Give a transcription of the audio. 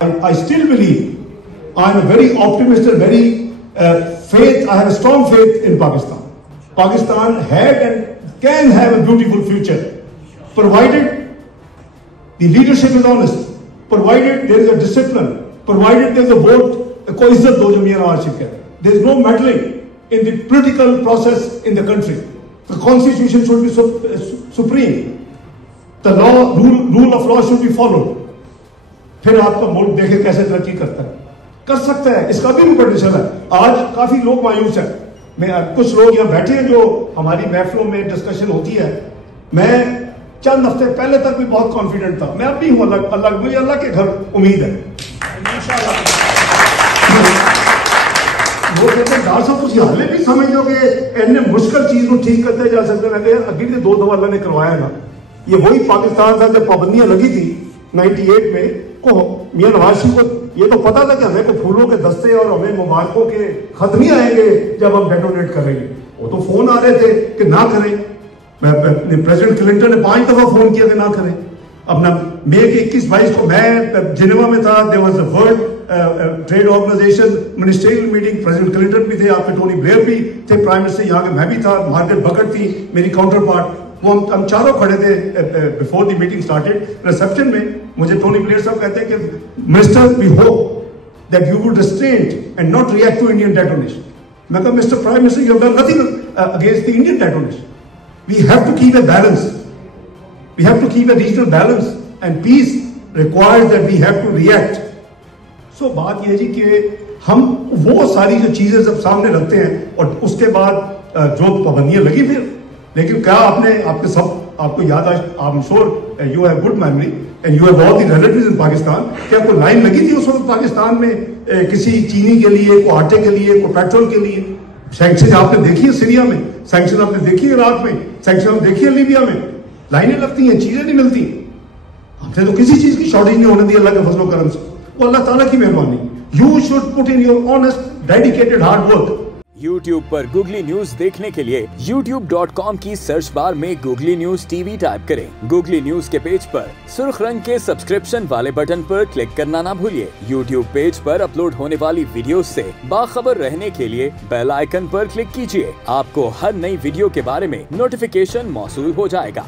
I still believe, I'm very optimistic, very faith. I have a strong faith in Pakistan. Pakistan had and can have a beautiful future, provided the leadership is honest, provided there is a discipline, provided there is a vote, a coizzat do jo Mian Nawaz Sharif kehte. There is no meddling in the political process in the country. The constitution should be supreme. The law, rule of law should be followed. फिर आपका मुल्क देखे कैसे तरक्की करता है, कर सकता है, इसका भी पोटेंशियल है। आज काफी लोग मायूस हैं। मैं कुछ लोग यहाँ बैठे हैं जो हमारी महफिलों में डिस्कशन होती है। मैं चंद हफ्ते पहले तक भी बहुत कॉन्फिडेंट था। मैं अब भी हूँ, मुझे अल्लाह के घर उम्मीद है। वो कहते हैं डॉक्टर साहब तुम हाले भी समझ लो कि इन्ने मुश्किल चीज को ठीक करते जा सकते हैं। अभी भी 2 दफा अल्लाह ने करवाया ना। ये वही पाकिस्तान था जब पाबंदियां लगी थी 98 में को मियां नवाज शरीफ को ये तो पता था कि हमें को फूलों के दस्ते और हमें मुबारकों के खत नहीं आएंगे जब हम डेटोनेट करेंगे। वो तो फोन आ रहे थे कि ना करें। प्रेसिडेंट क्लिंटन ने 5 दफा फोन किया कि ना करें। अपना मई के 21-22 को मैं जिनेवा में था। There was a world trade organisation ministerial meeting. President Clinton भी थे, आपके टोनी ब्लेयर भी थे, प्राइम मिनिस्टर यहाँ के मैं भी था, मार्गरेट बकट थी मेरी काउंटर पार्ट। वो हम चारों खड़े थे before the meeting started. Reception में मुझे टोनी ब्लेयर साहब कहते हैं कि minister we hope that you would restrain and not react to Indian detonation. मैं कहा mister prime minister you have done nothing against the Indian detonation. We have to keep a balance, we have to keep a regional balance and peace requires that we have to react. So बात यह है जी कि हम वो सारी जो चीजें जब सामने रखते हैं और उसके बाद जो पाबंदियां लगी फिर, लेकिन क्या आपको याद है, I am sure you have good memory and you have all the relatives in Pakistan. क्या कोई लाइन लगी थी उस वक्त पाकिस्तान में किसी चीनी के लिए, कोई आटे के लिए, कोई पेट्रोल के लिए? सैंक्शन आपने देखी है सीरिया में, सैंक्शन आपने देखी है इराक में, सैंक्शन आपने देखी है लीबिया में। लाइनें लगती हैं, चीजें नहीं मिलती। हमसे तो किसी चीज की शॉर्टेज नहीं होने दी अल्लाह के फजल व करम से। वो अल्लाह ताला की मेहरबानी। You should put in your honest dedicated hard work. YouTube पर गूगली न्यूज देखने के लिए youtube.com की सर्च बार में गूगली न्यूज टीवी टाइप करें। गूगली न्यूज के पेज पर सुर्ख रंग के सब्सक्रिप्शन वाले बटन पर क्लिक करना ना भूलिए। YouTube पेज पर अपलोड होने वाली वीडियोस से बाखबर रहने के लिए बेल आइकन पर क्लिक कीजिए। आपको हर नई वीडियो के बारे में नोटिफिकेशन मौसूल हो जाएगा।